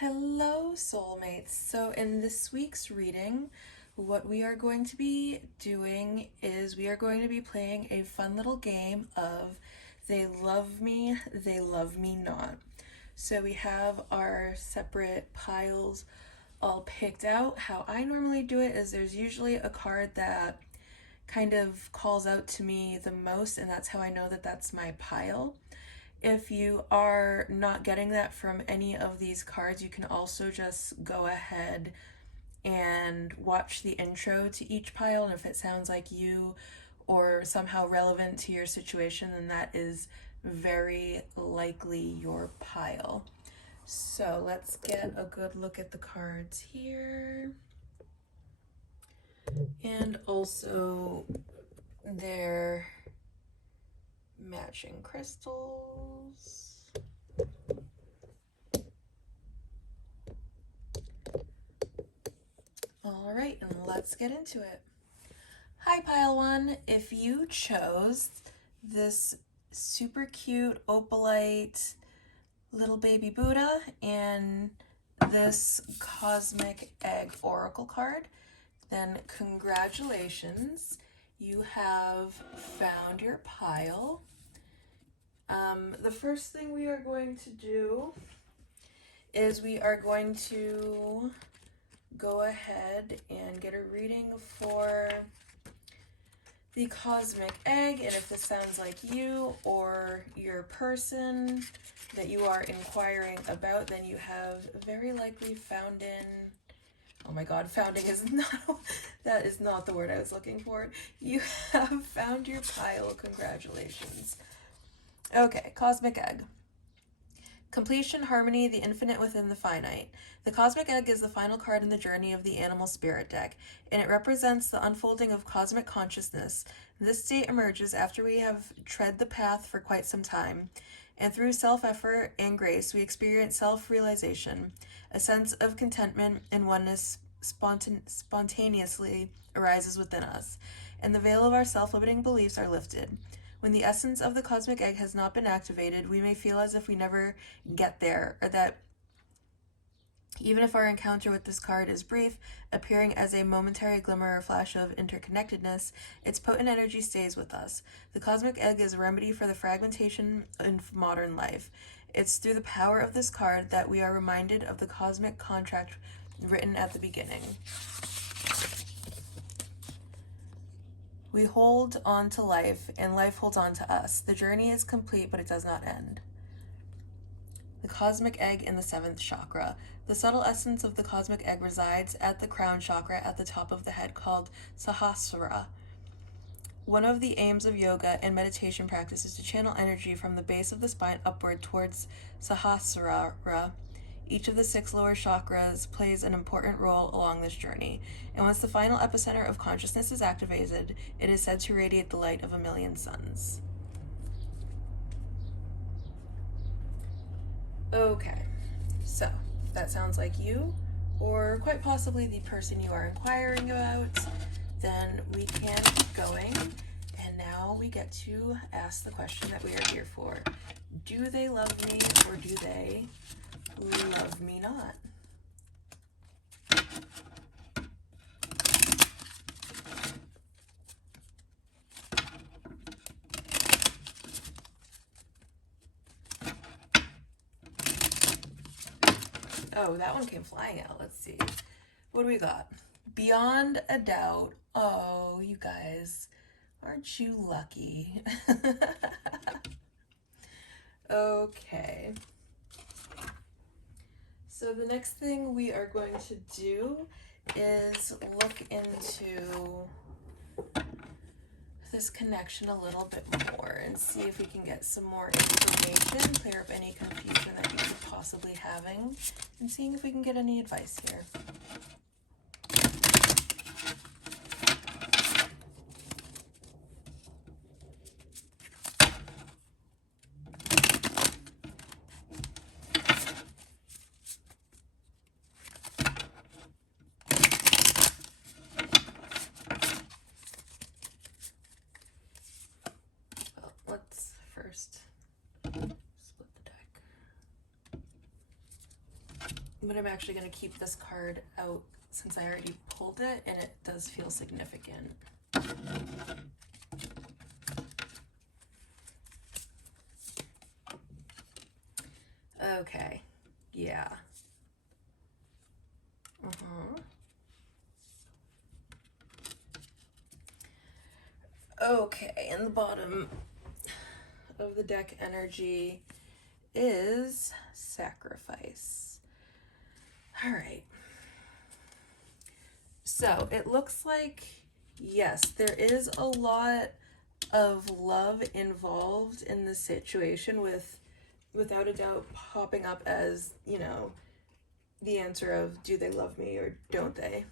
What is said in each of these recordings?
Hello, soulmates. So, in this week's reading, what we are going to be doing is we are going to be playing a fun little game of They Love Me, They Love Me Not. So, we have our separate piles all picked out. How I normally do it is there's usually a card that kind of calls out to me the most, and that's how I know that that's my pile. If you are not getting that from any of these cards, you can also just go ahead and watch the intro to each pile. And if it sounds like you or somehow relevant to your situation, then that is very likely your pile. So let's get a good look at the cards here. And also their matching crystals. All right, and let's get into it. Hi, Pile One. If you chose this super cute opalite little baby Buddha and this Cosmic Egg Oracle card, then congratulations. You have found your pile. The first thing we are going to do is we are going to go ahead and get a reading for the Cosmic Egg, and if this sounds like you or your person that you are inquiring about, then you have very likely found in, oh my god, founding is not, that is not the word I was looking for. You have found your pile, congratulations. Okay, Cosmic Egg. Completion, harmony, the infinite within the finite. The Cosmic Egg is the final card in the journey of the Animal Spirit deck, and it represents the unfolding of cosmic consciousness. This state emerges after we have tread the path for quite some time, and through self-effort and grace, we experience self-realization. A sense of contentment and oneness spontaneously arises within us, and the veil of our self-limiting beliefs are lifted. When the essence of the Cosmic Egg has not been activated, we may feel as if we never get there, or that even if our encounter with this card is brief, appearing as a momentary glimmer or flash of interconnectedness, its potent energy stays with us. The Cosmic Egg is a remedy for the fragmentation in modern life. It's through the power of this card that we are reminded of the cosmic contract written at the beginning. We hold on to life, and life holds on to us. The journey is complete, but it does not end. The Cosmic Egg in the 7th chakra. The subtle essence of the Cosmic Egg resides at the crown chakra at the top of the head, called Sahasrara. One of the aims of yoga and meditation practice is to channel energy from the base of the spine upward towards Sahasrara. Each of the 6 lower chakras plays an important role along this journey, and once the final epicenter of consciousness is activated, it is said to radiate the light of a million suns. Okay, so that sounds like you, or quite possibly the person you are inquiring about. Then we can keep going, and now we get to ask the question that we are here for. Do they love me, or do they love me not? Oh, that one came flying out. Let's see. What do we got? Beyond a doubt. Oh, you guys, aren't you lucky? Okay. So the next thing we are going to do is look into this connection a little bit more and see if we can get some more information, clear up any confusion that you could possibly having, and seeing if we can get any advice here. Let's first split the deck. But I'm actually going to keep this card out since I already pulled it and it does feel significant. Okay, yeah. Okay, and the bottom of the deck energy is sacrifice. All right. So it looks like, yes, there is a lot of love involved in the situation, without a doubt popping up as, you know, the answer of do they love me or don't they?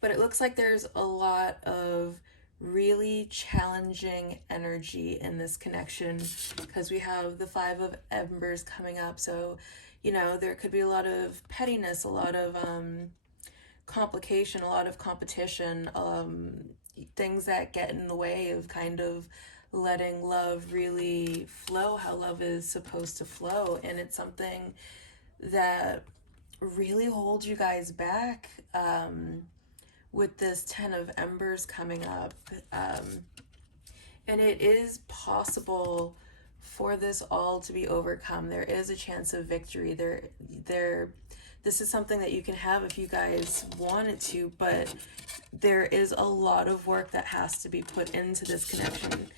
But it looks like there's a lot of really challenging energy in this connection because we have the Five of Embers coming up. So, you know, there could be a lot of pettiness, a lot of complication, a lot of competition, things that get in the way of kind of letting love really flow how love is supposed to flow. And it's something that really holds you guys back with this Ten of Embers coming up. And it is possible for this all to be overcome. There is a chance of victory. This is something that you can have if you guys wanted to, but there is a lot of work that has to be put into this connection.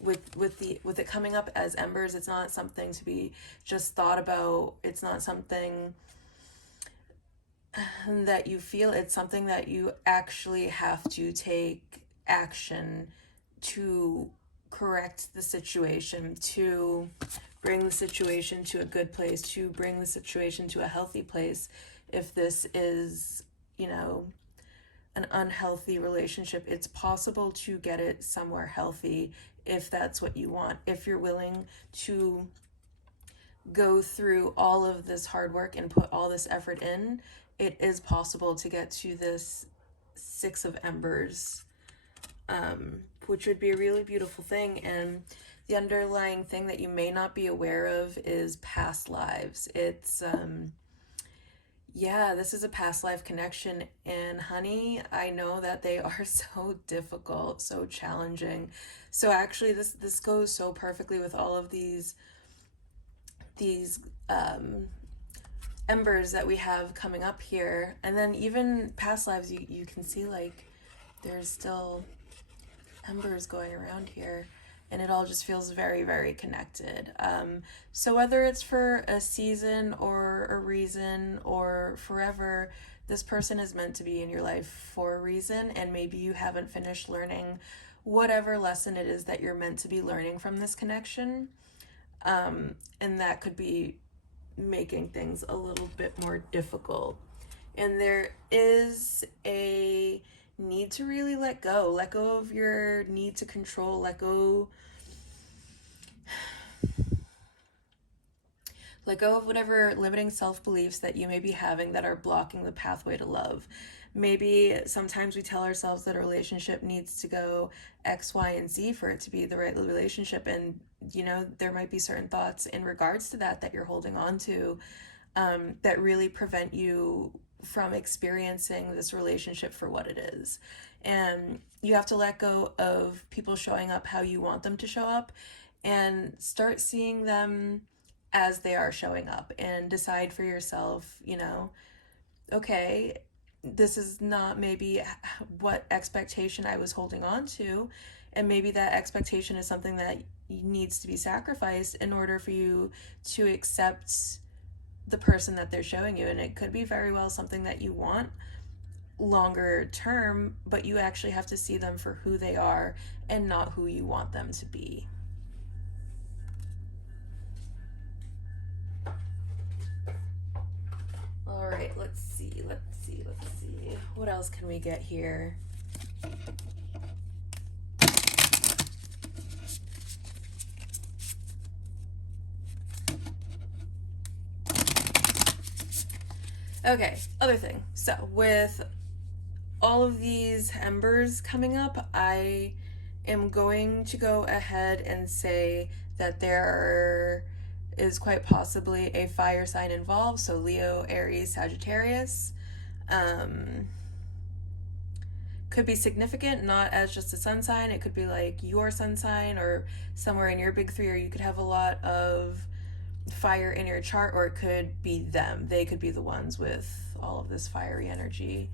With it coming up as embers, it's not something to be just thought about. It's not something that you feel. It's something that you actually have to take action to correct the situation, to bring the situation to a good place, to bring the situation to a healthy place. If this is, you know, an unhealthy relationship, it's possible to get it somewhere healthy if that's what you want. If you're willing to go through all of this hard work and put all this effort in, it is possible to get to this Six of Embers, which would be a really beautiful thing. And the underlying thing that you may not be aware of is past lives. It's yeah, this is a past life connection, and honey, I know that they are so difficult, so challenging. So actually this goes so perfectly with all of these embers that we have coming up here. And then even past lives, you can see like there's still embers going around here, and it all just feels very, very connected. So whether it's for a season or a reason or forever, this person is meant to be in your life for a reason, and maybe you haven't finished learning whatever lesson it is that you're meant to be learning from this connection. And that could be making things a little bit more difficult. And there is a need to really let go of your need to control, let go of whatever limiting self-beliefs that you may be having that are blocking the pathway to love. Maybe sometimes we tell ourselves that a relationship needs to go X, Y, and Z for it to be the right relationship, and you know, there might be certain thoughts in regards to that you're holding on to, that really prevent you from experiencing this relationship for what it is. And you have to let go of people showing up how you want them to show up and start seeing them as they are showing up, and decide for yourself, you know, okay, this is not maybe what expectation I was holding on to, and maybe that expectation is something that needs to be sacrificed in order for you to accept the person that they're showing you. And it could be very well something that you want longer term, but you actually have to see them for who they are and not who you want them to be. All right, let's see. What else can we get here? Okay, other thing. So with all of these embers coming up, I am going to go ahead and say that there are is quite possibly a fire sign involved, so Leo, Aries, Sagittarius. Could be significant, not as just a sun sign. It could be like your sun sign or somewhere in your big three, or you could have a lot of fire in your chart, or it could be them. They could be the ones with all of this fiery energy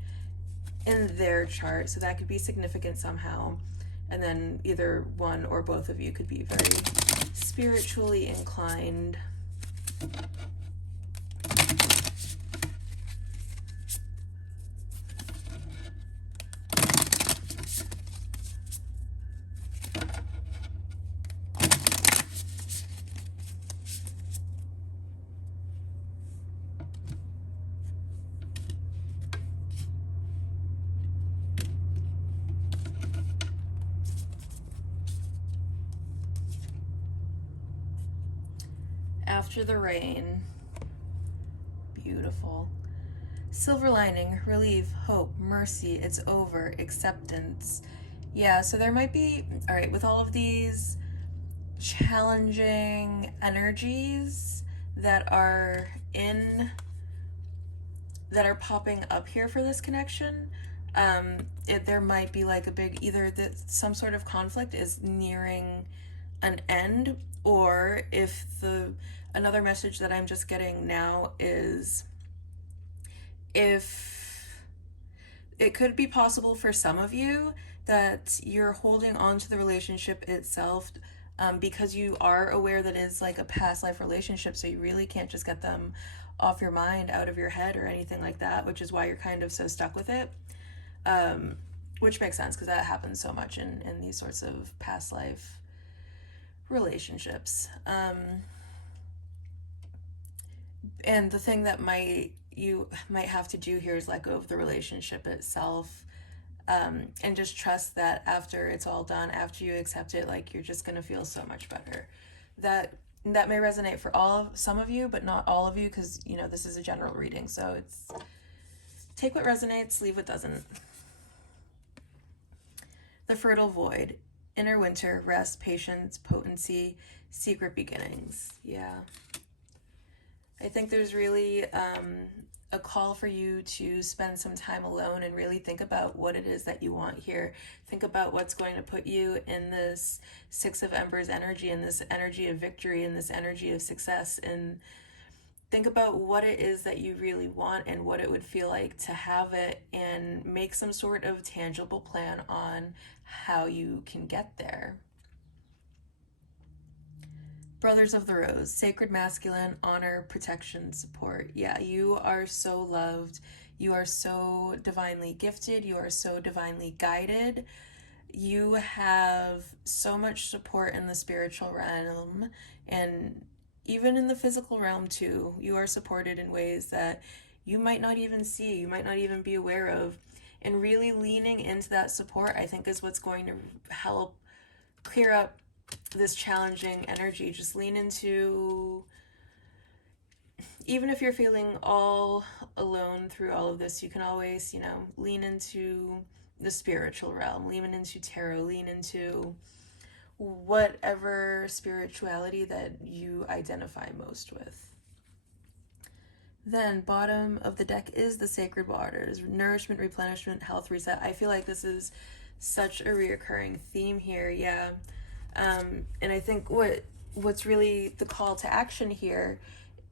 in their chart, so that could be significant somehow. And then either one or both of you could be very spiritually inclined. After the rain, beautiful. Silver lining, relief, hope, mercy, it's over, acceptance. Yeah, so there might be, all right, with all of these challenging energies that are popping up here for this connection, there might be like a big, either that some sort of conflict is nearing an end, or if another message that I'm just getting now is, if it could be possible for some of you that you're holding on to the relationship itself, because you are aware that it's like a past life relationship, so you really can't just get them off your mind, out of your head, or anything like that, which is why you're kind of so stuck with it, which makes sense because that happens so much in these sorts of past life relationships. And the thing that you might have to do here is let go of the relationship itself, and just trust that after it's all done, after you accept it, like, you're just gonna feel so much better. That may resonate for some of you, but not all of you, because this is a general reading, so it's take what resonates, leave what doesn't. The fertile void, inner winter, rest, patience, potency, secret beginnings. Yeah. I think there's really a call for you to spend some time alone and really think about what it is that you want here. Think about what's going to put you in this Six of Embers energy, in this energy of victory, in this energy of success, and think about what it is that you really want and what it would feel like to have it, and make some sort of tangible plan on how you can get there. Brothers of the Rose, sacred masculine, honor, protection, support. Yeah, you are so loved. You are so divinely gifted. You are so divinely guided. You have so much support in the spiritual realm, and even in the physical realm too. You are supported in ways that you might not even see, you might not even be aware of. And really leaning into that support, I think, is what's going to help clear up this challenging energy. Just lean into, even if you're feeling all alone through all of this, you can always, lean into the spiritual realm, lean into tarot, lean into whatever spirituality that you identify most with. Then bottom of the deck is the sacred waters, nourishment, replenishment, health, reset. I feel like this is such a reoccurring theme here. Yeah. And I think what's really the call to action here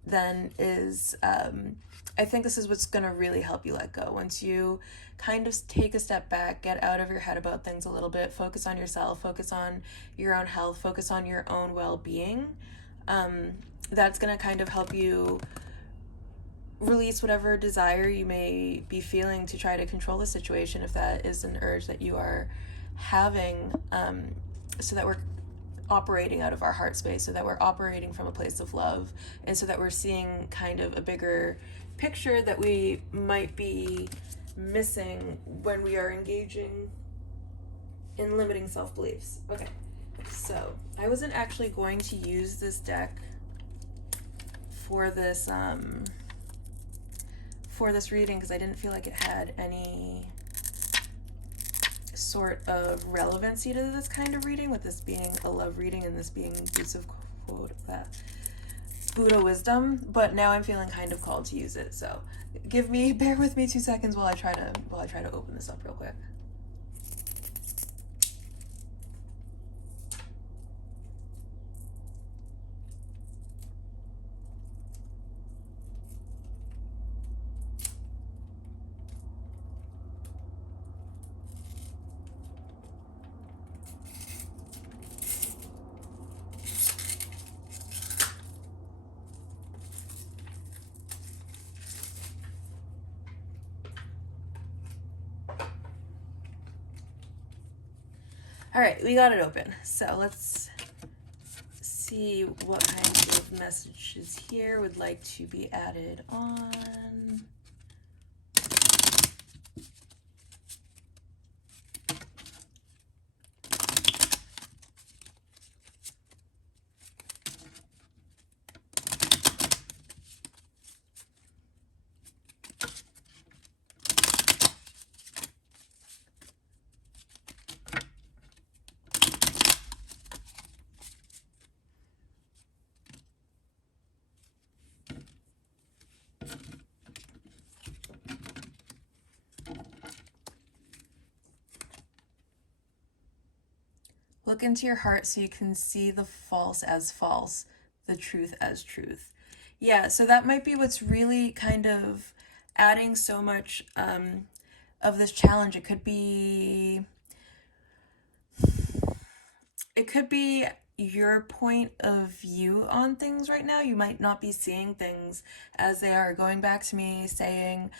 then is, I think this is what's going to really help you let go. Once you kind of take a step back, get out of your head about things a little bit, focus on yourself, focus on your own health, focus on your own well-being, that's going to kind of help you release whatever desire you may be feeling to try to control the situation, if that is an urge that you are having, so that we're operating out of our heart space, so that we're operating from a place of love, and so that we're seeing kind of a bigger picture that we might be missing when we are engaging in limiting self-beliefs. Okay, so I wasn't actually going to use this deck for this reading because I didn't feel like it had any sort of relevancy to this kind of reading, with this being a love reading and this being use of quote of that. Buddha wisdom, but now I'm feeling kind of called to use it. So bear with me 2 seconds while I try to open this up real quick. All right, we got it open. So let's see what kinds of messages here would like to be added on. Look into your heart so you can see the false as false, the truth as truth. Yeah, so that might be what's really kind of adding so much of this challenge. It could be your point of view on things right now. You might not be seeing things as they are. Going back to me saying,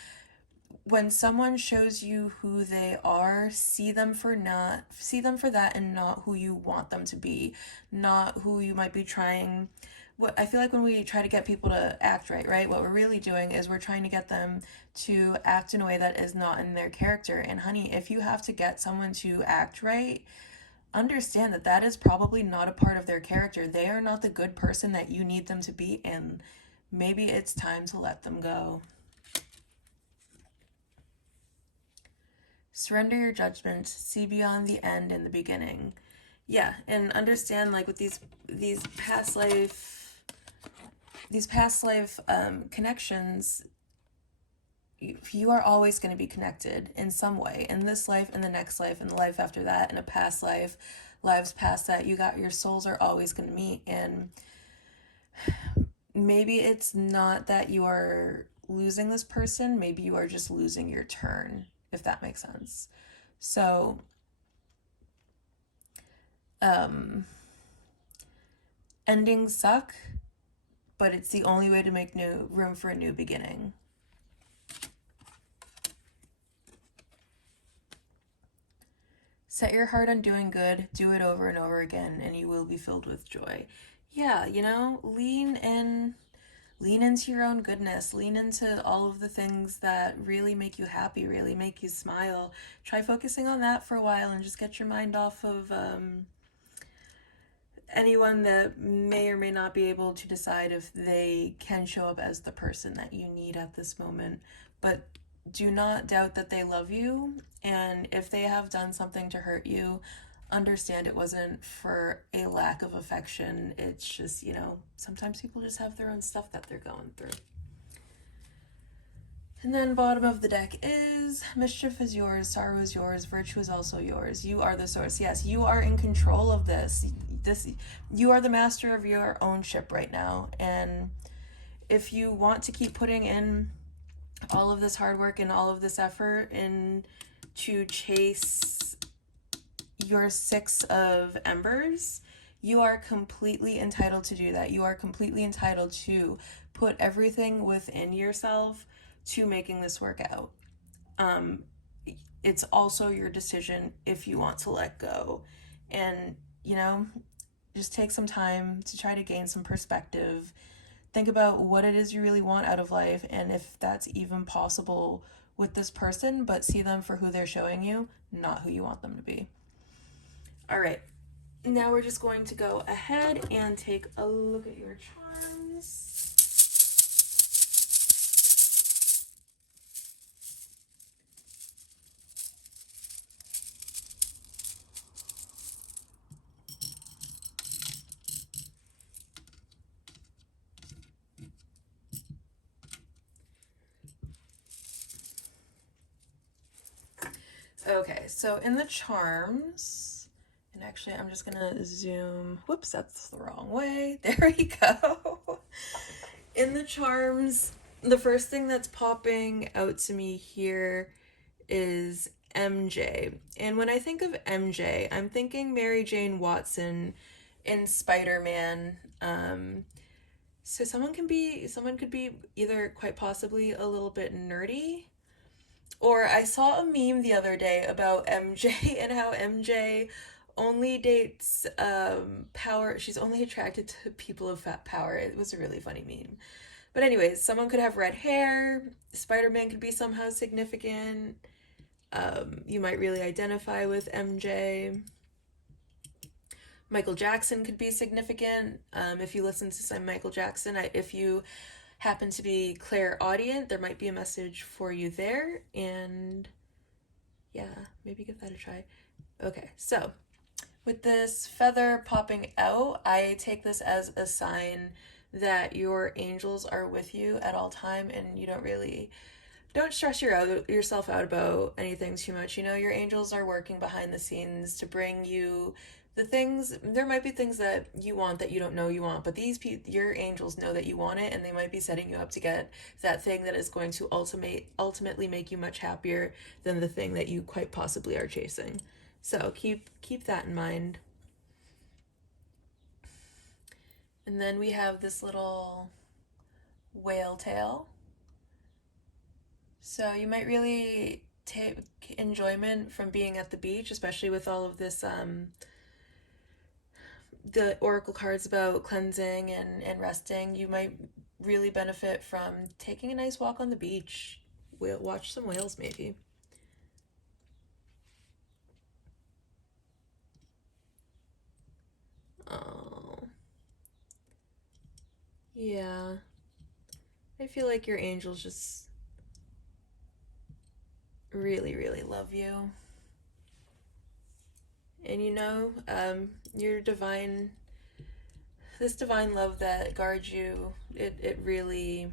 when someone shows you who they are, see them for that and not who you want them to be, not who you might be trying. What I feel like when we try to get people to act right, what we're really doing is we're trying to get them to act in a way that is not in their character. And honey, if you have to get someone to act right, understand that that is probably not a part of their character. They are not the good person that you need them to be, and maybe it's time to let them go. Surrender your judgment, see beyond the end and the beginning. Yeah, and understand, like, with these past life connections, you are always going to be connected in some way, in this life, in the next life, in the life after that, in a past life, lives past that. Your souls are always going to meet. And maybe it's not that you are losing this person, maybe you are just losing your turn, if that makes sense. So endings suck, but it's the only way to make room for a new beginning. Set your heart on doing good, do it over and over again, and you will be filled with joy. Yeah, lean into your own goodness, lean into all of the things that really make you happy, really make you smile. Try focusing on that for a while and just get your mind off of anyone that may or may not be able to decide if they can show up as the person that you need at this moment. But do not doubt that they love you, and if they have done something to hurt you, understand it wasn't for a lack of affection. It's just, sometimes people just have their own stuff that they're going through. And then bottom of the deck is mischief is yours, sorrow is yours, virtue is also yours. You are the source. Yes, you are in control of this. You are the master of your own ship right now. And if you want to keep putting in all of this hard work and all of this effort in to chase your 6 of embers, you are completely entitled to do that. You are completely entitled to put everything within yourself to making this work out. It's also your decision if you want to let go. And, just take some time to try to gain some perspective. Think about what it is you really want out of life, and if that's even possible with this person, but see them for who they're showing you, not who you want them to be. All right, now we're just going to go ahead and take a look at your charms. Okay, so in the charms, and actually I'm just gonna zoom, whoops, that's the wrong way. There we go. In the charms, the first thing that's popping out to me here is MJ. And when I think of MJ, I'm thinking Mary Jane Watson in Spider-Man. So someone could be either quite possibly a little bit nerdy, or I saw a meme the other day about MJ and how MJ only dates power. She's only attracted to people of fat power. It was a really funny meme. But anyways, someone could have red hair. Spider-Man could be somehow significant. You might really identify with MJ. Michael Jackson could be significant. If you listen to some Michael Jackson, if you happen to be clairaudient, there might be a message for you there. And yeah, maybe give that a try. Okay, so with this feather popping out, I take this as a sign that your angels are with you at all time, and you don't stress yourself out about anything too much. You know, your angels are working behind the scenes to bring you the things. There might be things that you want that you don't know you want, but your angels know that you want it, and they might be setting you up to get that thing that is going to ultimately make you much happier than the thing that you quite possibly are chasing. So keep that in mind. And then we have this little whale tail. So you might really take enjoyment from being at the beach, especially with all of this the oracle cards about cleansing and resting. You might really benefit from taking a nice walk on the beach. We'll watch some whales maybe. Oh. Yeah. I feel like your angels just really, really love you. And you know, your this divine love that guards you, it really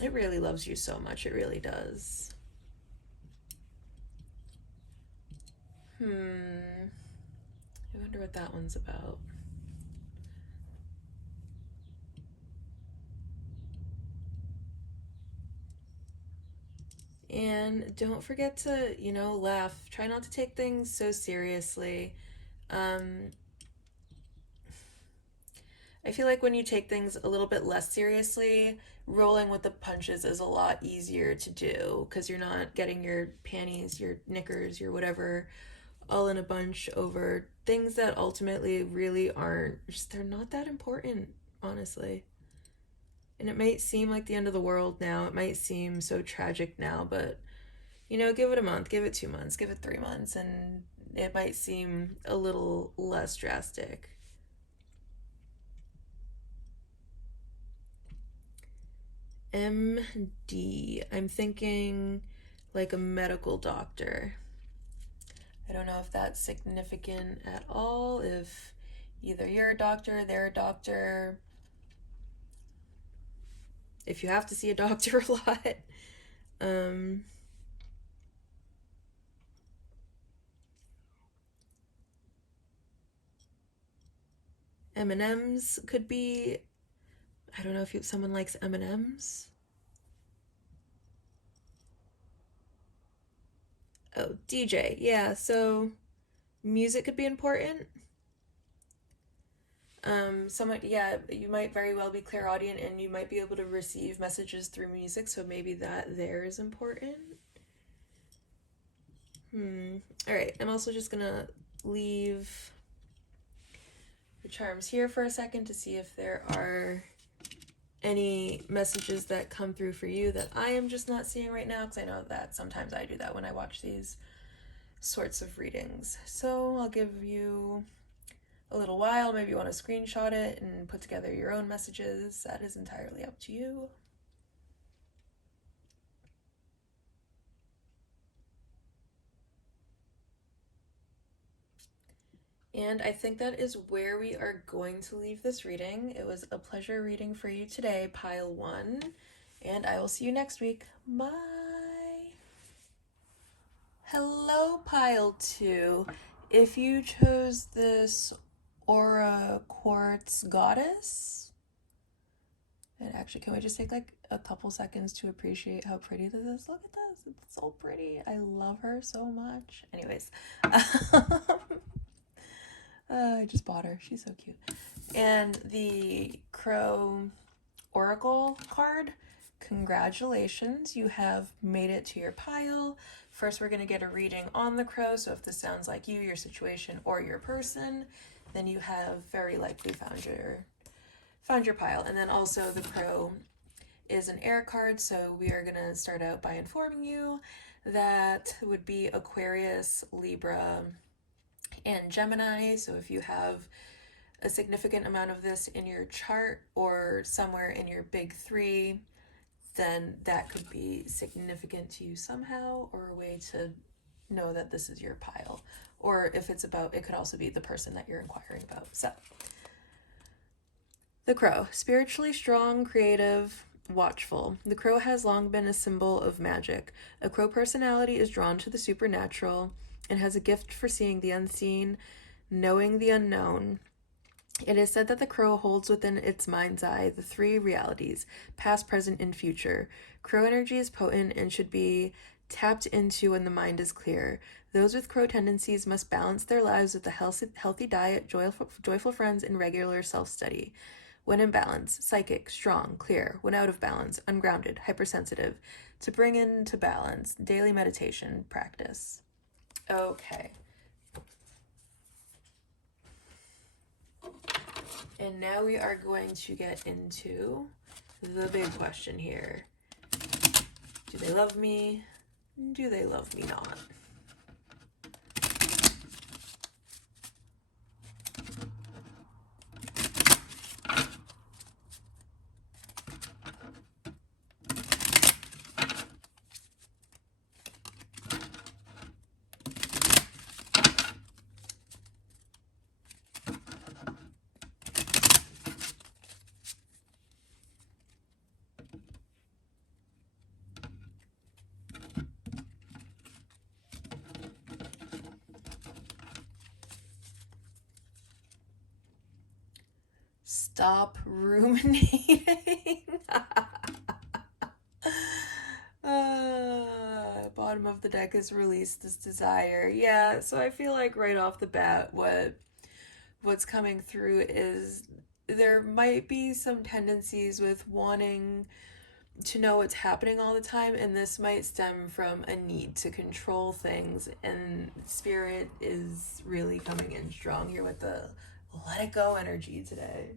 loves you so much. It really does. I wonder what that one's about. And don't forget to, laugh. Try not to take things so seriously. Um, I feel like when you take things a little bit less seriously, rolling with the punches is a lot easier to do because you're not getting your panties, your knickers, your whatever all in a bunch over things that ultimately really aren't, just they're not that important, honestly. And it might seem like the end of the world now. It might seem so tragic now, but give it a month, give it 2 months, give it 3 months, and it might seem a little less drastic. MD. I'm thinking like a medical doctor. I don't know if that's significant at all, if either you're a doctor, they're a doctor, if you have to see a doctor a lot. Um, M&Ms could be, I don't know if someone likes M&Ms. Oh, DJ. Yeah, so music could be important. Yeah, you might very well be clairaudient and you might be able to receive messages through music, so maybe that there is important. All right, I'm also just gonna leave the charms here for a second to see if there are any messages that come through for you that I am just not seeing right now, because I know that sometimes I do that when I watch these sorts of readings. So I'll give you a little while. Maybe you want to screenshot it and put together your own messages. That is entirely up to you. And I think that is where we are going to leave this reading. It was a pleasure reading for you today, Pile 1, and I will see you next week. Bye! Hello, pile 2. If you chose this Aura Quartz Goddess, and actually, can we just take like a couple seconds to appreciate how pretty this is? Look at this. It's so pretty. I love her so much. Anyways, I just bought her. She's so cute. And the Crow Oracle card. Congratulations, you have made it to your pile. First, we're going to get a reading on the crow. So if this sounds like you, your situation, or your person, then you have very likely found your pile. And then also the crow is an air card, so we are going to start out by informing you that would be Aquarius, Libra, and Gemini. So if you have a significant amount of this in your chart or somewhere in your big three, then that could be significant to you somehow, or a way to know that this is your pile. Or if it's about, it could also be the person that you're inquiring about. So, the crow, spiritually strong, creative, watchful. The crow has long been a symbol of magic. A crow personality is drawn to the supernatural and has a gift for seeing the unseen, knowing the unknown. It is said that the crow holds within its mind's eye the three realities, past, present, and future. Crow energy is potent and should be tapped into when the mind is clear. Those with crow tendencies must balance their lives with a healthy diet, joyful friends, and regular self-study. When in balance, psychic, strong, clear. When out of balance, ungrounded, hypersensitive. To bring into balance, daily meditation practice. Okay. And now we are going to get into the big question here. Do they love me? Do they love me not? Stop ruminating. Bottom of the deck is release this desire. Yeah, so I feel like right off the bat, what's coming through is there might be some tendencies with wanting to know what's happening all the time, and this might stem from a need to control things, and spirit is really coming in strong here with the let it go energy today.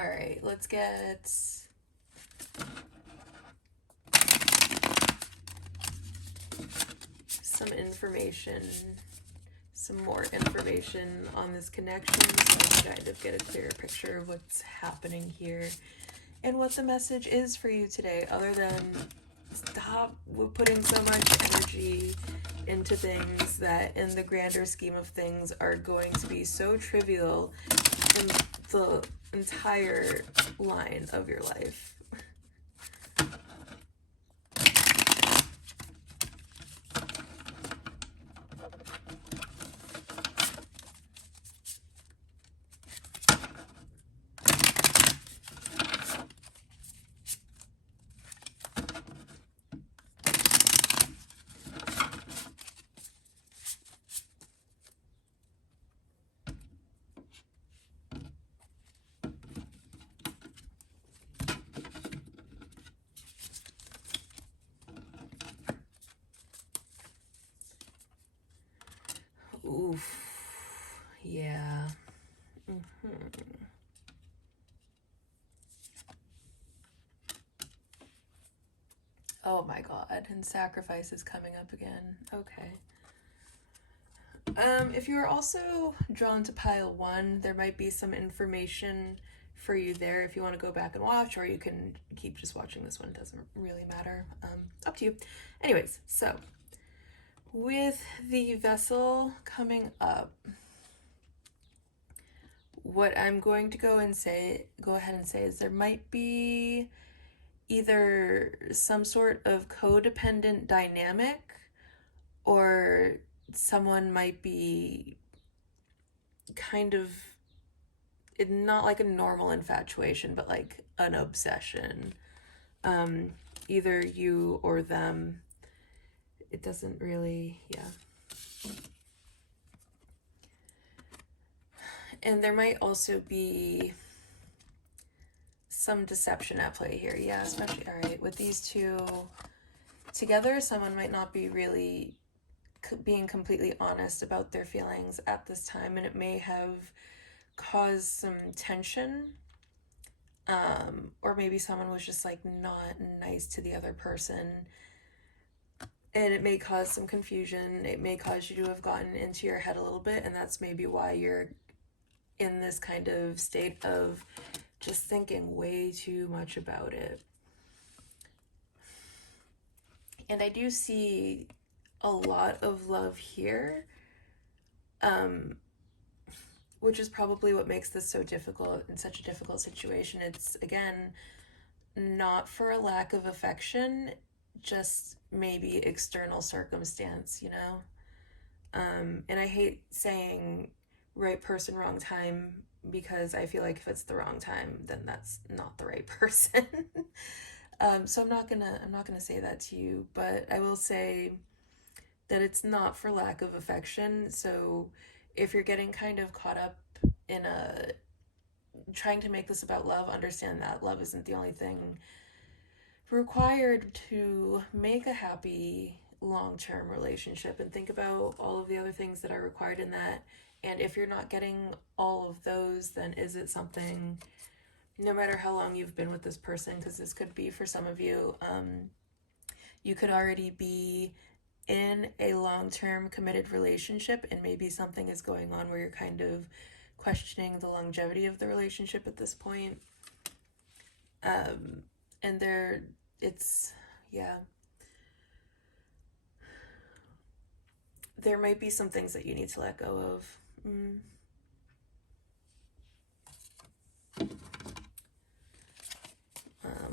All right, let's get some information, some more information on this connection, so I can kind of get a clearer picture of what's happening here and what the message is for you today, other than stop putting so much energy into things that in the grander scheme of things are going to be so trivial in the entire line of your life. Oof. Yeah. Oh my god, and sacrifice is coming up again. Okay. If you are also drawn to pile 1, there might be some information for you there if you want to go back and watch, or you can keep just watching this one. It doesn't really matter. Up to you. Anyways, so with the vessel coming up, what I'm going to go ahead and say is there might be either some sort of codependent dynamic, or someone might be kind of not like a normal infatuation, but like an obsession. Either you or them. It doesn't really, yeah. And there might also be some deception at play here. Yeah, especially, all right, with these two together, someone might not be really being completely honest about their feelings at this time, and it may have caused some tension. Or maybe someone was just like not nice to the other person, and it may cause some confusion. It may cause you to have gotten into your head a little bit, and that's maybe why you're in this kind of state of just thinking way too much about it. And I do see a lot of love here, which is probably what makes this so difficult in such a difficult situation. It's, again, not for a lack of affection, just maybe external circumstance, you know? And I hate saying right person, wrong time, because I feel like if it's the wrong time, then that's not the right person. So I'm not gonna say that to you, but I will say that it's not for lack of affection. So if you're getting kind of caught up in trying to make this about love, understand that love isn't the only thing required to make a happy long-term relationship, and think about all of the other things that are required in that. And if you're not getting all of those, then is it something, no matter how long you've been with this person, because this could be for some of you, you could already be in a long-term committed relationship, and maybe something is going on where you're kind of questioning the longevity of the relationship at this point. And there might be some things that you need to let go of.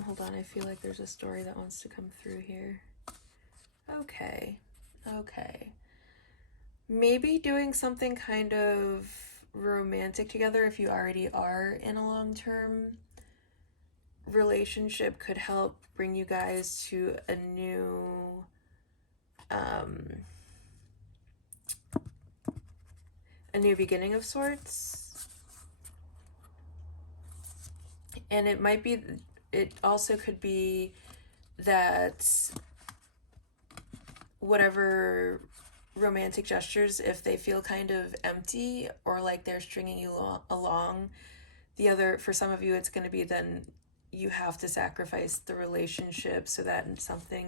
Hold on, I feel like there's a story that wants to come through here. Okay. Maybe doing something kind of romantic together, if you already are in a long-term relationship, could help bring you guys to a new beginning of sorts. And it also could be that whatever romantic gestures, if they feel kind of empty or like they're stringing you along, for some of you, it's going to be then you have to sacrifice the relationship so that something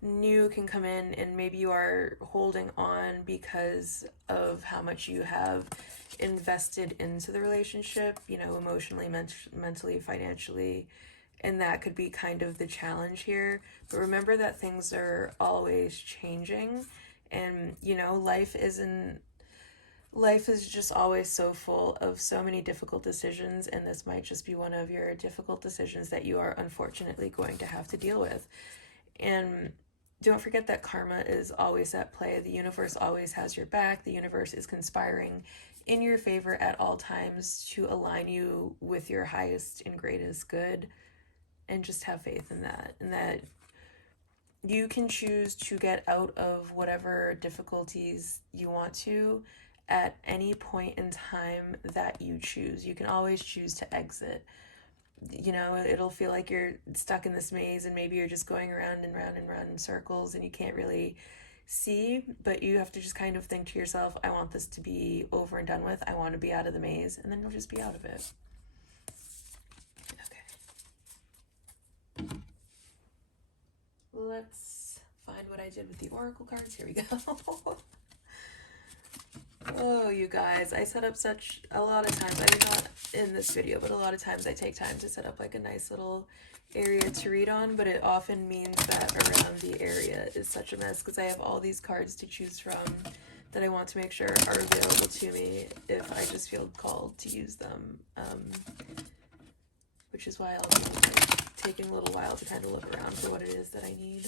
new can come in, and maybe you are holding on because of how much you have invested into the relationship, emotionally, mentally, financially, and that could be kind of the challenge here. But remember that things are always changing, and life is just always so full of so many difficult decisions, and this might just be one of your difficult decisions that you are unfortunately going to have to deal with. And don't forget that karma is always at play. The universe always has your back. The universe is conspiring in your favor at all times to align you with your highest and greatest good. And just have faith in that. And that you can choose to get out of whatever difficulties you want to at any point in time that you choose. You can always choose to exit. It'll feel like you're stuck in this maze, and maybe you're just going around and round and round in circles, and you can't really see, but you have to just kind of think to yourself, I want this to be over and done with. I want to be out of the maze, and then you'll just be out of it. Okay. Let's find what I did with the oracle cards. Here we go. Oh, you guys, I set up a lot of times, I mean, not in this video, but a lot of times I take time to set up like a nice little area to read on, but it often means that around the area is such a mess because I have all these cards to choose from that I want to make sure are available to me if I just feel called to use them, which is why I'll be taking a little while to kind of look around for what it is that I need.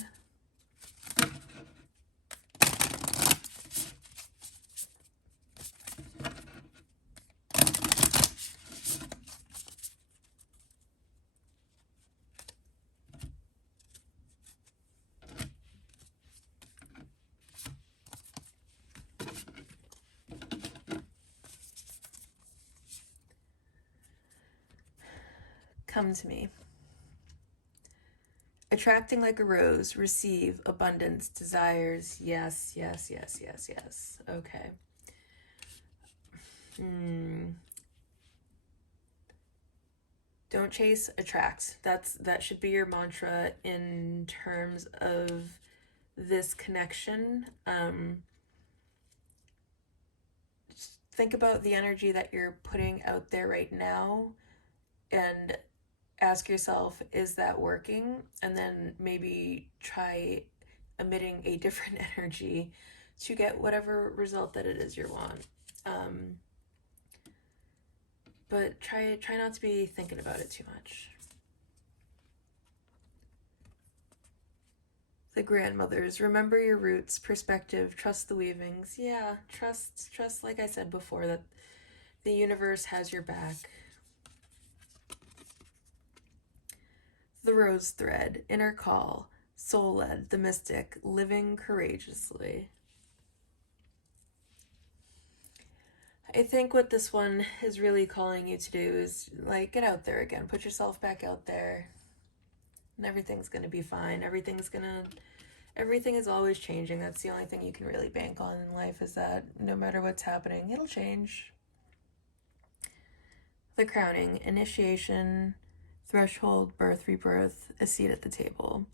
Come to me. Attracting like a rose, receive abundance, desires. Yes, yes, yes, yes, yes. Okay. Don't chase, attract. That should be your mantra in terms of this connection. Just think about the energy that you're putting out there right now and ask yourself, is that working? And then maybe try emitting a different energy to get whatever result that it is you want. But try not to be thinking about it too much. The grandmothers, remember your roots, perspective, trust the weavings. Yeah, trust, like I said before, that the universe has your back. The rose thread, inner call, soul led, the mystic, living courageously. I think what this one is really calling you to do is, like, get out there again. Put yourself back out there. And everything's going to be fine. Everything is always changing. That's the only thing you can really bank on in life, is that no matter what's happening, it'll change. The crowning, initiation, threshold, birth, rebirth, a seat at the table.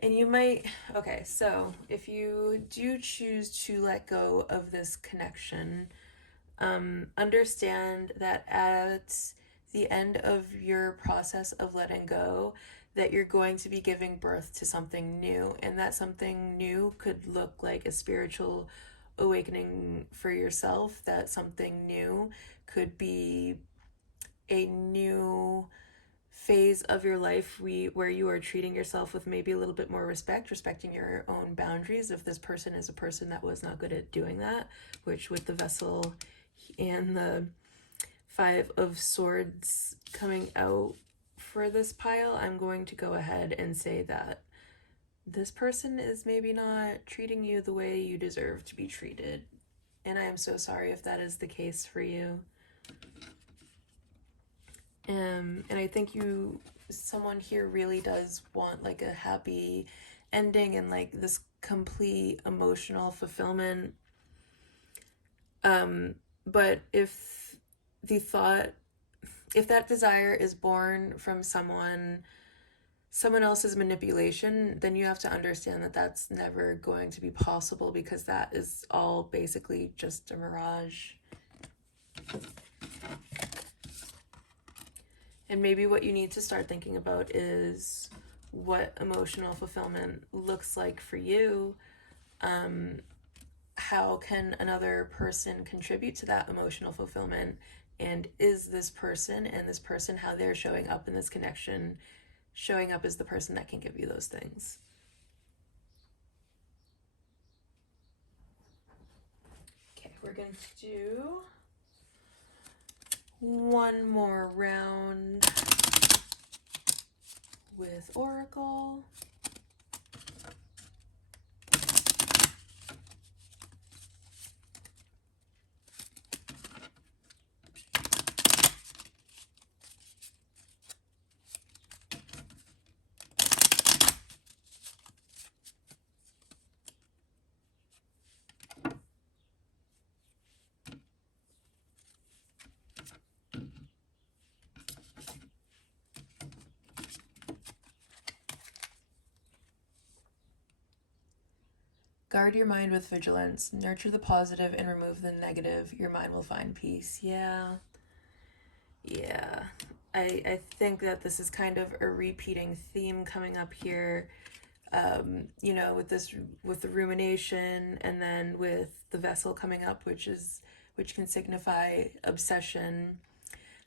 And you might, okay, so if you do choose to let go of this connection, understand that at the end of your process of letting go, that you're going to be giving birth to something new, and that something new could look like a spiritual awakening for yourself. That something new could be a new phase of your life where you are treating yourself with maybe a little bit more respect, respecting your own boundaries. If this person is a person that was not good at doing that, which with the vessel and the Five of Swords coming out for this pile, I'm going to go ahead and say that this person is maybe not treating you the way you deserve to be treated. And I am so sorry if that is the case for you. And I think someone here really does want like a happy ending and like this complete emotional fulfillment. But if that desire is born from someone else's manipulation, then you have to understand that that's never going to be possible, because that is all basically just a mirage. And maybe what you need to start thinking about is what emotional fulfillment looks like for you. How can another person contribute to that emotional fulfillment? And is this person how they're showing up in this connection, showing up as the person that can give you those things? Okay, we're going to do one more round with Oracle. Guard your mind with vigilance. Nurture the positive and remove the negative. Your mind will find peace. Yeah. I think that this is kind of a repeating theme coming up here. With the rumination, and then with the vessel coming up, which can signify obsession.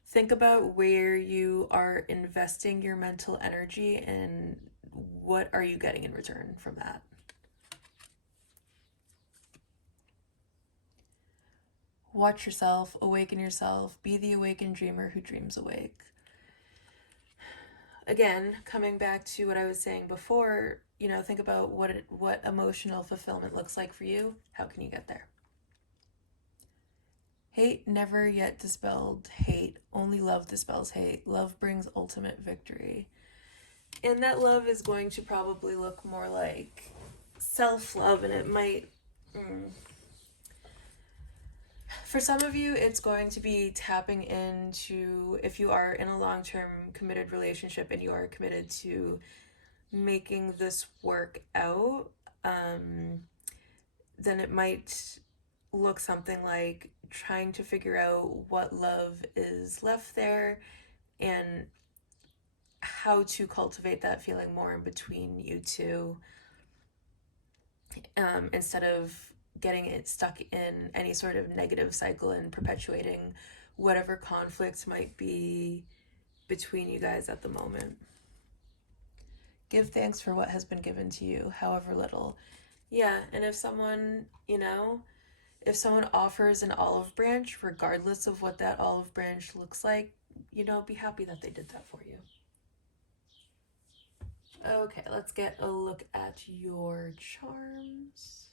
Think about where you are investing your mental energy and what are you getting in return from that. Watch yourself, awaken yourself, be the awakened dreamer who dreams awake. Again, coming back to what I was saying before, think about what emotional fulfillment looks like for you. How can you get there? Hate never yet dispelled hate. Only love dispels hate. Love brings ultimate victory. And that love is going to probably look more like self-love, and it might... For some of you, it's going to be tapping into, if you are in a long-term committed relationship and you are committed to making this work out, then it might look something like trying to figure out what love is left there and how to cultivate that feeling more in between you two, instead of getting it stuck in any sort of negative cycle and perpetuating whatever conflicts might be between you guys at the moment. Give thanks for what has been given to you, however little. Yeah, and if someone offers an olive branch, regardless of what that olive branch looks like, be happy that they did that for you. Okay, let's get a look at your charms.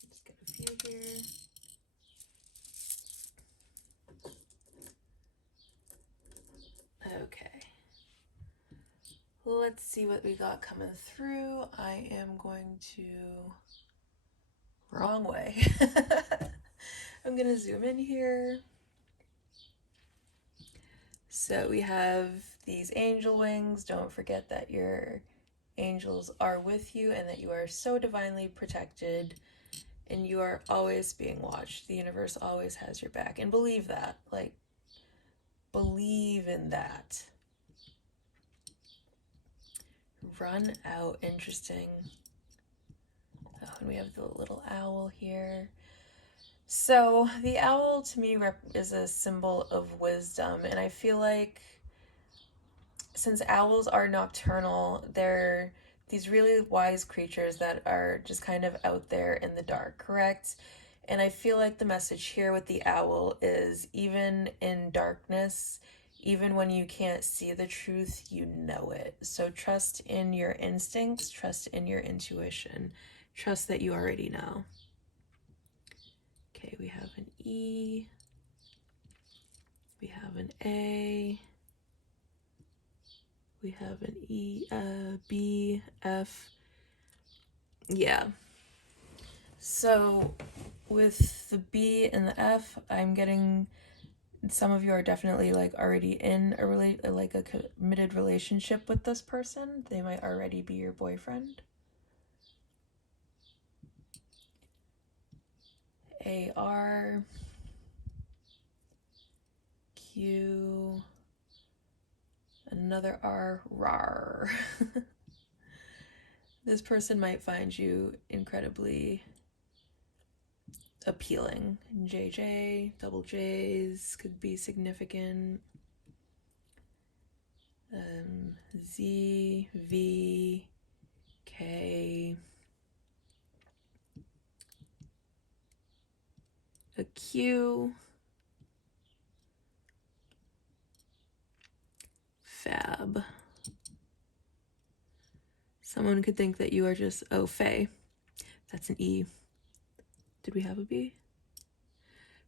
Just get a few here. Okay. Let's see what we got coming through. I am going to... Wrong way. I'm going to zoom in here. So we have these angel wings. Don't forget that your angels are with you and that you are so divinely protected and you are always being watched. The universe always has your back. And believe that. Believe in that. Run out. Interesting. Oh, and we have the little owl here. So the owl to me is a symbol of wisdom, and I feel like since owls are nocturnal, they're these really wise creatures that are just kind of out there in the dark, correct? And I feel like the message here with the owl is even in darkness, even when you can't see the truth, you know it. So trust in your instincts, trust in your intuition, trust that you already know. Okay, we have an E, we have an A, we have an E, B, F. Yeah. So with the B and the F, I'm getting some of you are definitely already in a committed relationship with this person. They might already be your boyfriend. A, R, Q, another R, rar. This person might find you incredibly appealing. JJ, double J's could be significant. Z, V, K, a Q, fab. Someone could think that you are just, oh, Faye. That's an E. Did we have a B?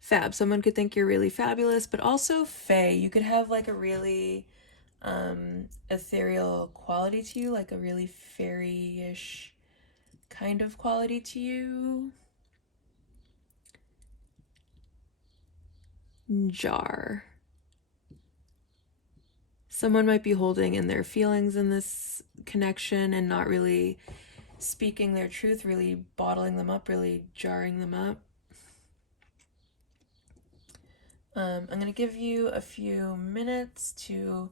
Fab. Someone could think you're really fabulous, but also Faye. You could have a really ethereal quality to you, a really fairy-ish kind of quality to you. Jar. Someone might be holding in their feelings in this connection and not really speaking their truth, really bottling them up, really jarring them up. I'm going to give you a few minutes to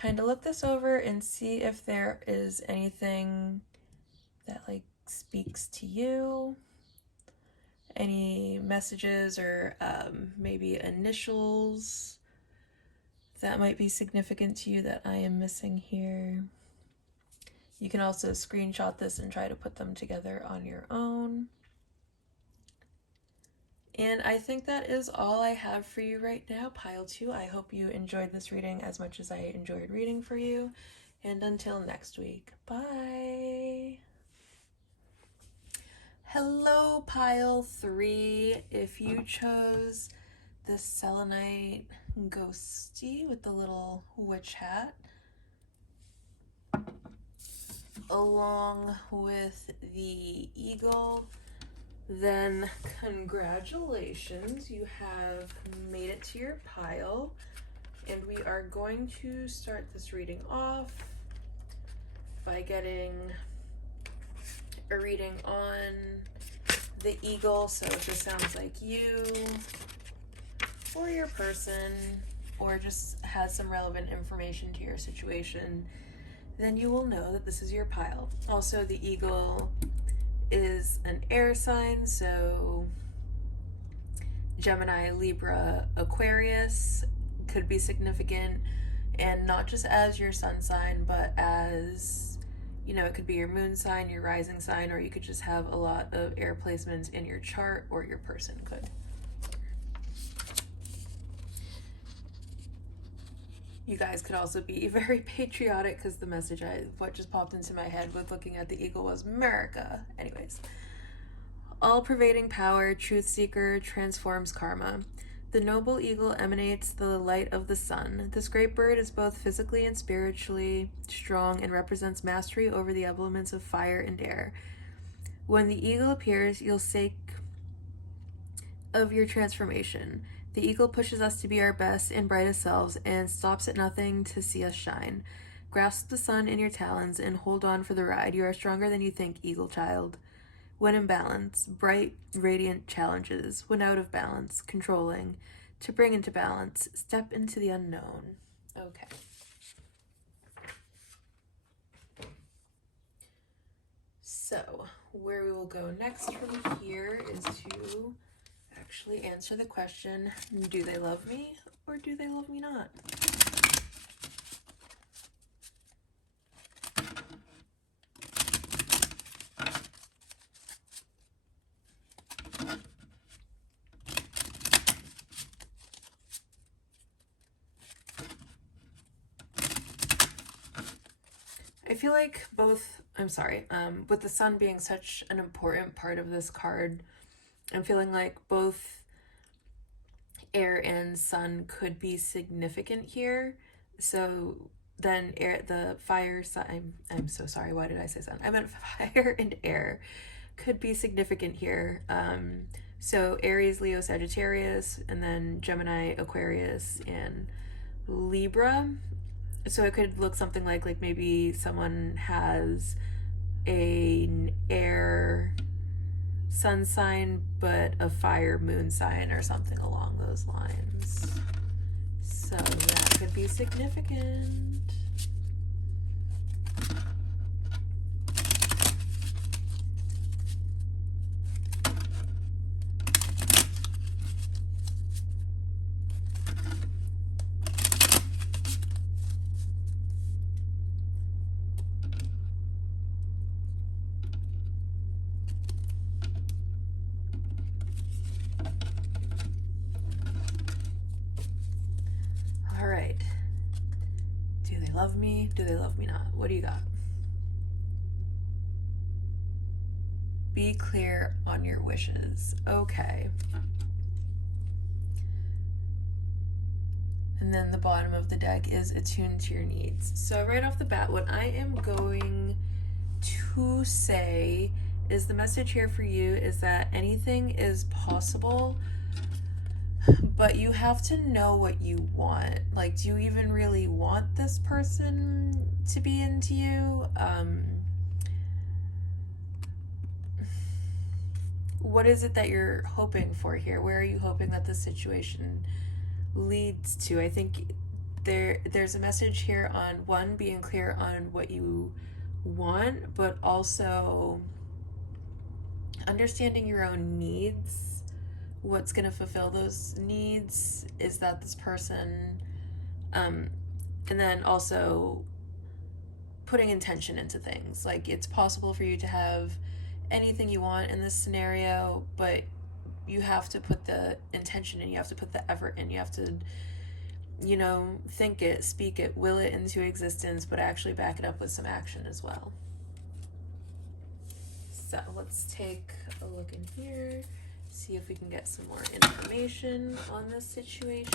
kind of look this over and see if there is anything that like speaks to you, any messages or maybe initials that might be significant to you that I am missing here. You can also screenshot this and try to put them together on your own. And I think that is all I have for you right now, Pile 2. I hope you enjoyed this reading as much as I enjoyed reading for you. And until next week, bye! Hello, Pile 3. If you chose the Selenite Ghosty with the little witch hat, along with the eagle, then congratulations, you have made it to your pile, and we are going to start this reading off by getting a reading on the eagle. So if this sounds like you or your person, or just has some relevant information to your situation, then you will know that this is your pile. Also, the eagle is an air sign, so Gemini, Libra, Aquarius could be significant, and not just as your sun sign, but as, you know, it could be your moon sign, your rising sign, or you could just have a lot of air placements in your chart, or your person could. You guys could also be very patriotic, because the message what just popped into my head with looking at the eagle was America. Anyways, all-pervading power, truth seeker, transforms karma. The noble eagle emanates the light of the sun. This great bird is both physically and spiritually strong and represents mastery over the elements of fire and air. When the eagle appears, you'll sake of your transformation. The eagle pushes us to be our best and brightest selves and stops at nothing to see us shine. Grasp the sun in your talons and hold on for the ride. You are stronger than you think, eagle child. When in balance, bright, radiant challenges. When out of balance, controlling. To bring into balance, step into the unknown. Okay. So, where we will go next from here is to actually answer the question, do they love me or do they love me not? I feel like both, with the sun being such an important part of this card, I'm feeling like both air and sun could be significant here. So then the fire sign, I'm so sorry, why did I say sun? I meant fire and air could be significant here. So Aries, Leo, Sagittarius, and then Gemini, Aquarius, and Libra. So it could look something like maybe someone has an air sun sign but a fire moon sign or something along those lines. So that could be significant. All right. Do they love me? Do they love me not? What do you got? Be clear on your wishes. Okay. And then the bottom of the deck is attuned to your needs. So right off the bat, what I am going to say is the message here for you is that anything is possible, but you have to know what you want. Like, do you even really want this person to be into you? What is it that you're hoping for here? Where are you hoping that this situation leads to? I think there's a message here on one, being clear on what you want, but also understanding your own needs. What's going to fulfill those needs is that this person, and then also putting intention into things. Like, it's possible for you to have anything you want in this scenario, but you have to put the intention in, you have to put the effort in, you have to, think it, speak it, will it into existence, but actually back it up with some action as well. So let's take a look in here, see if we can get some more information on this situation.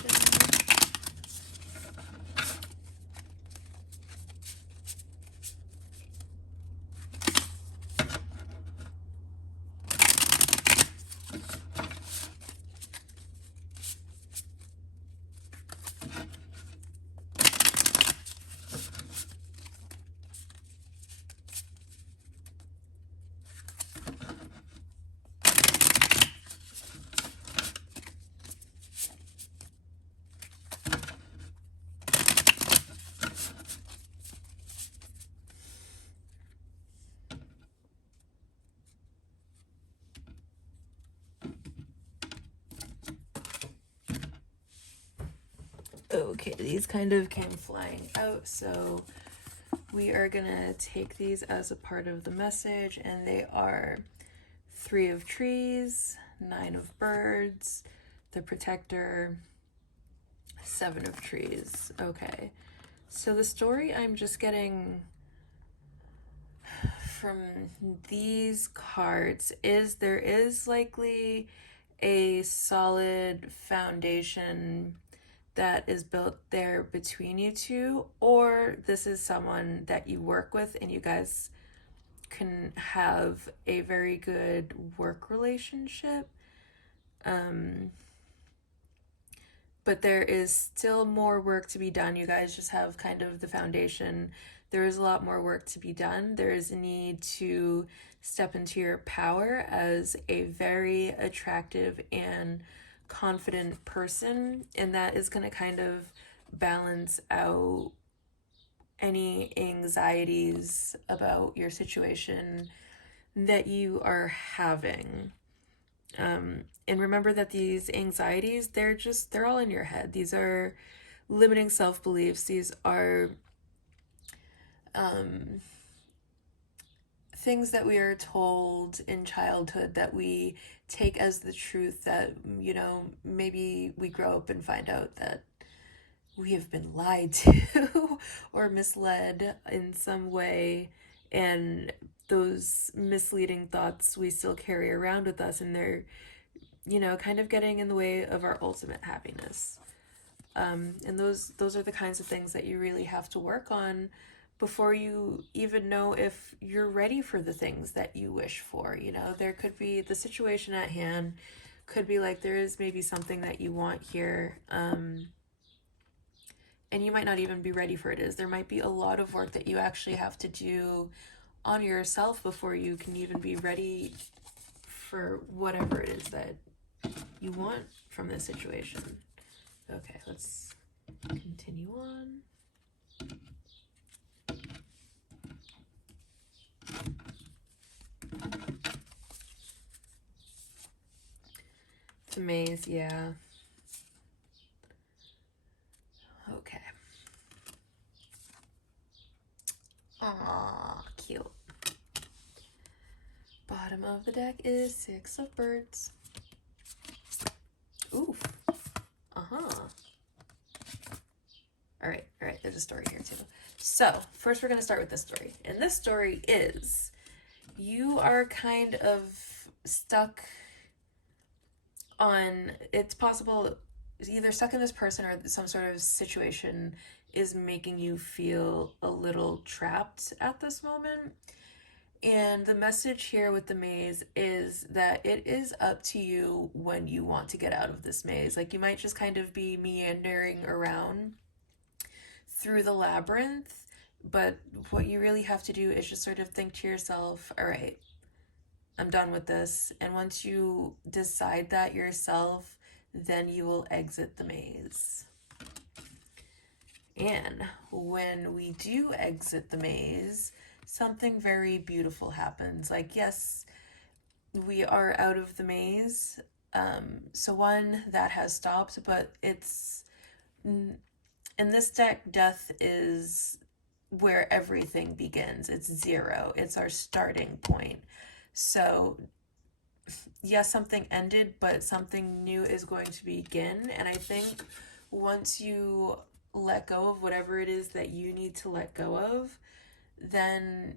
Okay, these kind of came flying out, so we are gonna take these as a part of the message, and they are 3 of trees, 9 of birds, the protector, 7 of trees. Okay, so the story I'm just getting from these cards is there is likely a solid foundation that is built there between you two, or this is someone that you work with and you guys can have a very good work relationship. But there is still more work to be done. You guys just have kind of the foundation. There is a lot more work to be done. There is a need to step into your power as a very attractive and confident person, and that is going to kind of balance out any anxieties about your situation that you are having. And remember that these anxieties, they're all in your head. These are limiting self-beliefs. These are things that we are told in childhood that we take as the truth, that, maybe we grow up and find out that we have been lied to or misled in some way, and those misleading thoughts we still carry around with us, and they're kind of getting in the way of our ultimate happiness. And those are the kinds of things that you really have to work on before you even know if you're ready for the things that you wish for. There could be the situation at hand, could be like there is maybe something that you want here, and you might not even be ready for it. There might be a lot of work that you actually have to do on yourself before you can even be ready for whatever it is that you want from this situation. Okay, let's continue on. The maze, yeah. Okay. Aww, cute. Bottom of the deck is 6 of birds. Oof. Alright, there's a story here too. So, first we're going to start with this story. And this story is, you are kind of stuck on, it's possible, either stuck in this person or some sort of situation is making you feel a little trapped at this moment. And the message here with the maze is that it is up to you when you want to get out of this maze. Like, you might just kind of be meandering around through the labyrinth, but what you really have to do is just sort of think to yourself, all right, I'm done with this. And once you decide that yourself, then you will exit the maze. And when we do exit the maze, something very beautiful happens. Like, yes, we are out of the maze. So one, that has stopped, but it's in this deck, death is where everything begins. It's zero. It's our starting point. So yes, something ended, but something new is going to begin. And I think once you let go of whatever it is that you need to let go of, then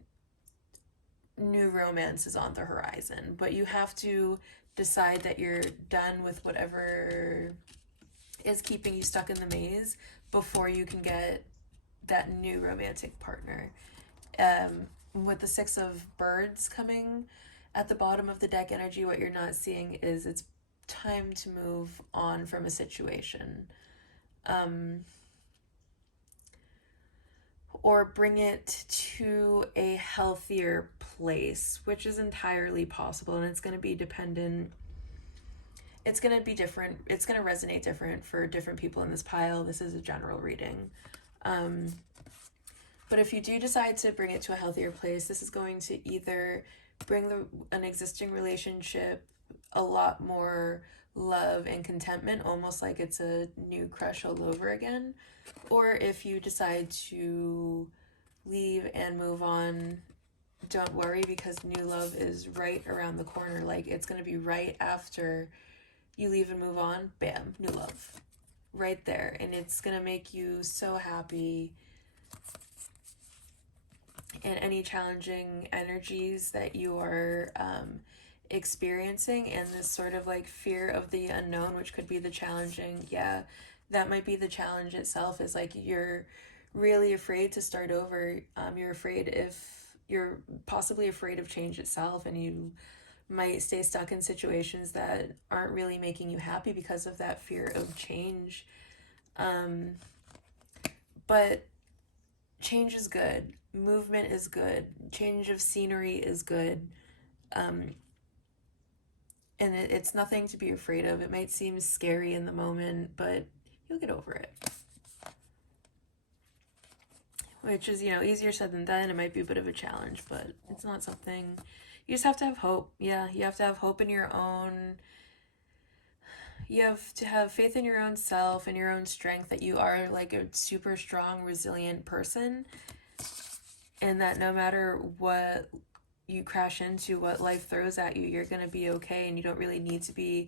new romance is on the horizon. But you have to decide that you're done with whatever is keeping you stuck in the maze before you can get that new romantic partner. With the Six of Birds coming at the bottom of the deck energy, what you're not seeing is it's time to move on from a situation. Or bring it to a healthier place, which is entirely possible, and it's going to be dependent. It's going to be different. It's going to resonate different for different people in this pile. This is a general reading. But if you do decide to bring it to a healthier place, this is going to either bring an existing relationship a lot more love and contentment, almost like it's a new crush all over again. Or if you decide to leave and move on, don't worry, because new love is right around the corner. Like, it's going to be right after you leave and move on, bam, new love. Right there. And it's going to make you so happy. And any challenging energies that you are experiencing, and this sort of like fear of the unknown, which could be the challenging, yeah, that might be the challenge itself, is like you're really afraid to start over. You're afraid, if you're possibly afraid of change itself, and you might stay stuck in situations that aren't really making you happy because of that fear of change. But change is good. Movement is good. Change of scenery is good. And it's nothing to be afraid of. It might seem scary in the moment, but you'll get over it. Which is, easier said than done. It might be a bit of a challenge, but it's not something... You just have to have hope. Yeah, you have to have hope in your own... You have to have faith in your own self and your own strength, that you are like a super strong, resilient person, and that no matter what you crash into, what life throws at you, you're going to be okay, and you don't really need to be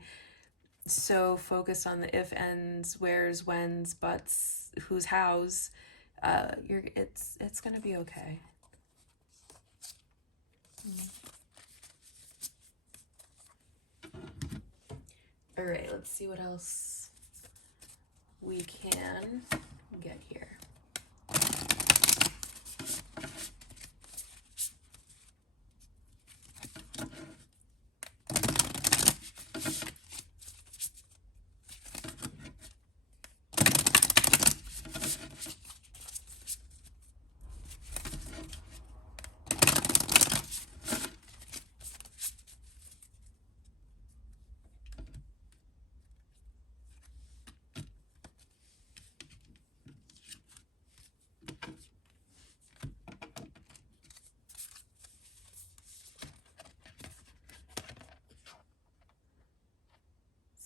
so focused on the if, ands, wheres, whens, buts, whose, hows. It's going to be okay. All right, let's see what else we can get here.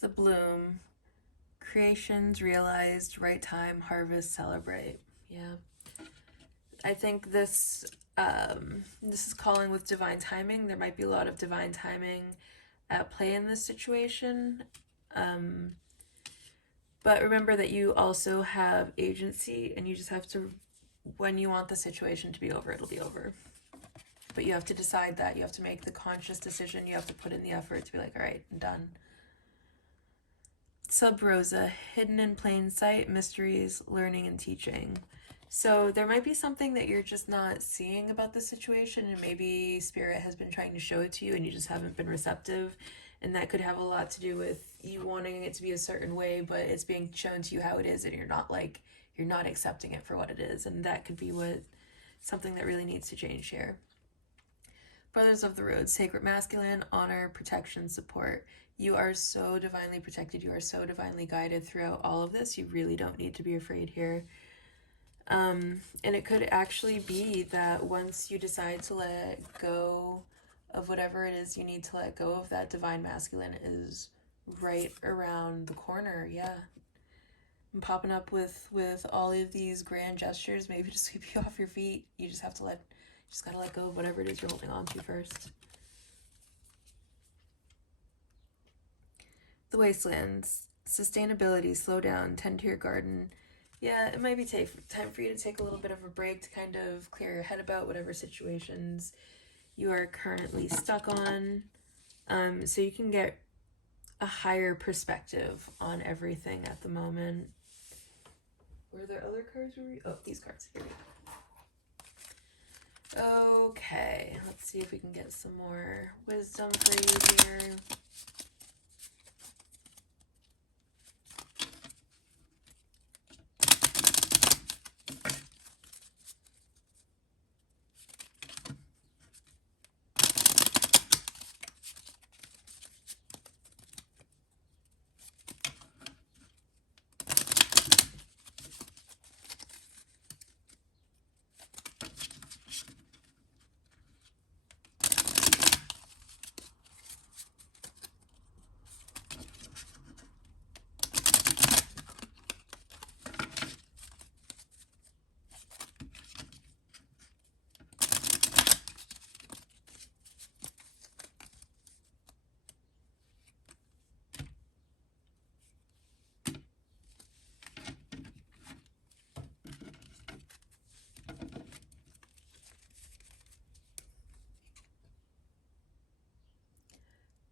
The bloom, creations realized, right time, harvest, celebrate. Yeah, I think this is calling with divine timing. There might be a lot of divine timing at play in this situation, but remember that you also have agency, and you just have to, when you want the situation to be over, it'll be over. But you have to decide that. You have to make the conscious decision. You have to put in the effort to be like, all right, I'm done. Sub Rosa, hidden in plain sight, mysteries, learning and teaching. So there might be something that you're just not seeing about the situation, and maybe Spirit has been trying to show it to you and you just haven't been receptive. And that could have a lot to do with you wanting it to be a certain way, but it's being shown to you how it is, and you're not accepting it for what it is. And that could be something that really needs to change here. Brothers of the Road, sacred masculine, honor, protection, support. You are so divinely protected. You are so divinely guided throughout all of this. You really don't need to be afraid here. And it could actually be that once you decide to let go of whatever it is you need to let go of, that divine masculine is right around the corner. Yeah. I'm popping up with all of these grand gestures, maybe to sweep you off your feet. You just gotta let go of whatever it is you're holding on to first. The wastelands, sustainability, slow down, tend to your garden. Yeah, it might be time for you to take a little bit of a break to kind of clear your head about whatever situations you are currently stuck on, so you can get a higher perspective on everything at the moment. Were there other cards? Oh, these cards. Here we go. Okay, let's see if we can get some more wisdom for you here.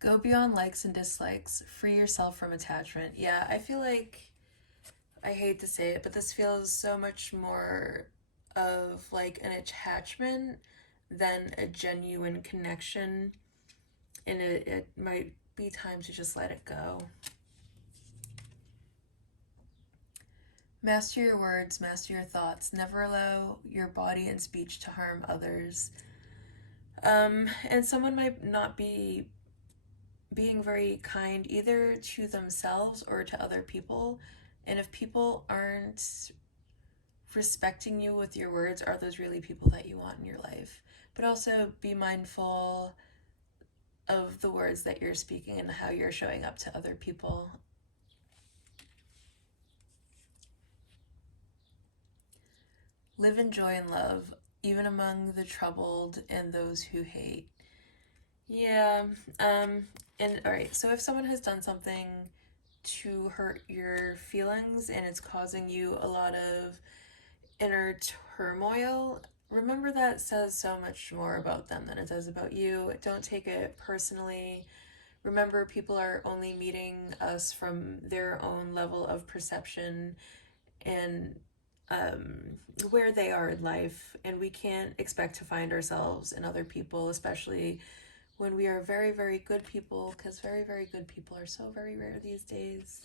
Go beyond likes and dislikes. Free yourself from attachment. Yeah, I feel like, I hate to say it, but this feels so much more of like an attachment than a genuine connection. And it might be time to just let it go. Master your words, master your thoughts. Never allow your body and speech to harm others. And someone might not be being very kind either to themselves or to other people. And if people aren't respecting you with your words, are those really people that you want in your life? But also be mindful of the words that you're speaking and how you're showing up to other people. Live in joy and love, even among the troubled and those who hate. Yeah, and all right, so if someone has done something to hurt your feelings and it's causing you a lot of inner turmoil, remember that says so much more about them than it does about you. Don't take it personally. Remember, people are only meeting us from their own level of perception and where they are in life, and we can't expect to find ourselves in other people, especially when we are very, very good people, because very, very good people are so very rare these days.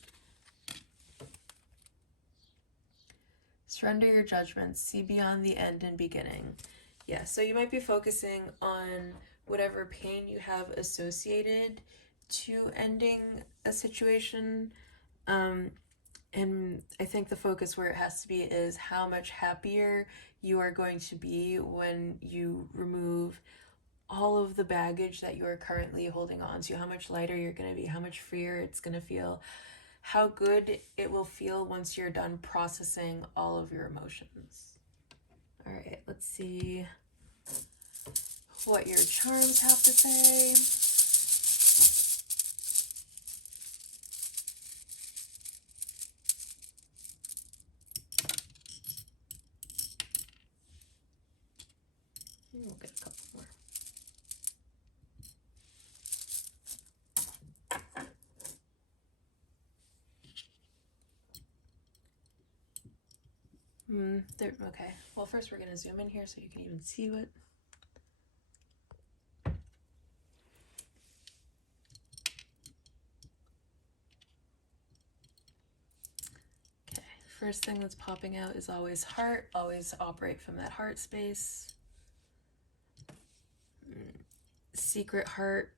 Surrender your judgments, see beyond the end and beginning. Yeah, so you might be focusing on whatever pain you have associated to ending a situation. And I think the focus where it has to be is how much happier you are going to be when you remove all of the baggage that you are currently holding on to, how much lighter you're going to be, how much freer it's going to feel, how good it will feel once you're done processing all of your emotions. All right, let's see what your charms have to say. We'll get a couple more. Okay. Well, first we're going to zoom in here so you can even see what. Okay. First thing that's popping out is always heart. Always operate from that heart space. Secret heart.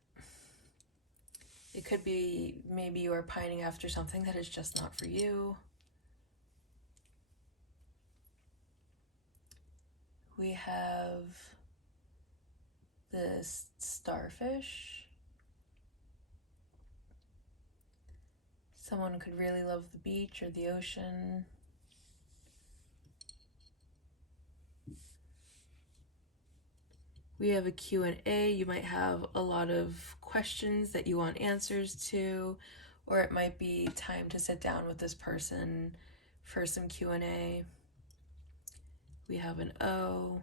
It could be maybe you are pining after something that is just not for you. We have this starfish. Someone could really love the beach or the ocean. We have a Q&A. You might have a lot of questions that you want answers to, or it might be time to sit down with this person for some Q&A. We have an O.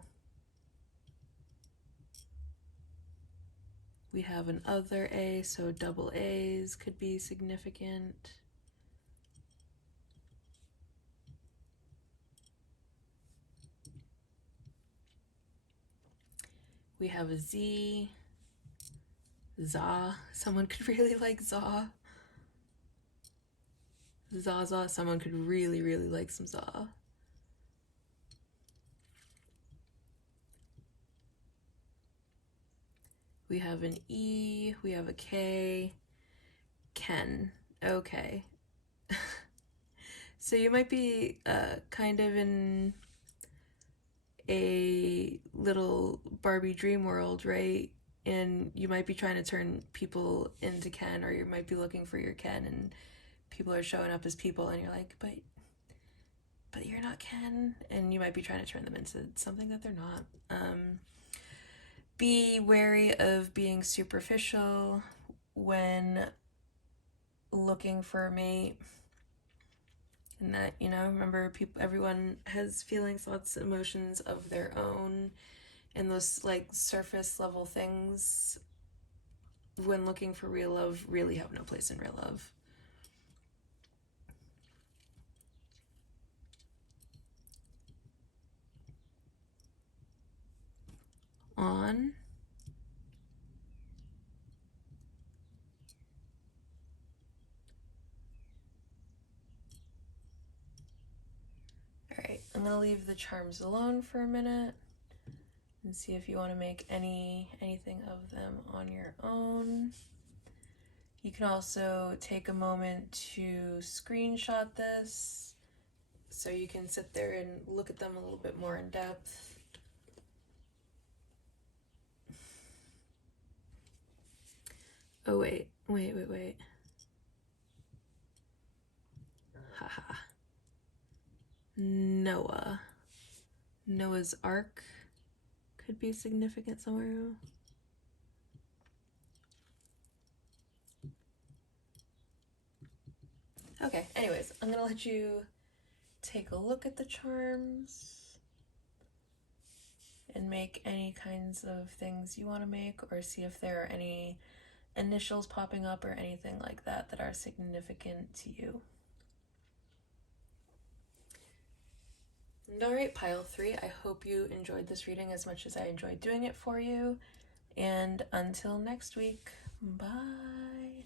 We have an other A, so double A's could be significant. We have a Z. Za. Someone could really like Za. Zaza. Someone could really, really like some Za. We have an E. We have a K. Ken. Okay. So you might be kind of in a little Barbie dream world, right? And you might be trying to turn people into Ken, or you might be looking for your Ken, and people are showing up as people, and you're like, but you're not Ken, and you might be trying to turn them into something that they're not. Be wary of being superficial when looking for a mate. And that, remember, everyone has feelings, thoughts, emotions of their own, and those like surface level things when looking for real love really have no place in real love. On. Alright, I'm gonna leave the charms alone for a minute and see if you want to make anything of them on your own. You can also take a moment to screenshot this so you can sit there and look at them a little bit more in depth. Oh, wait. Haha. Noah's Ark could be significant somewhere. Okay, anyways, I'm gonna let you take a look at the charms and make any kinds of things you want to make, or see if there are any initials popping up or anything like that that are significant to you. And alright, pile 3, I hope you enjoyed this reading as much as I enjoyed doing it for you. And until next week, bye.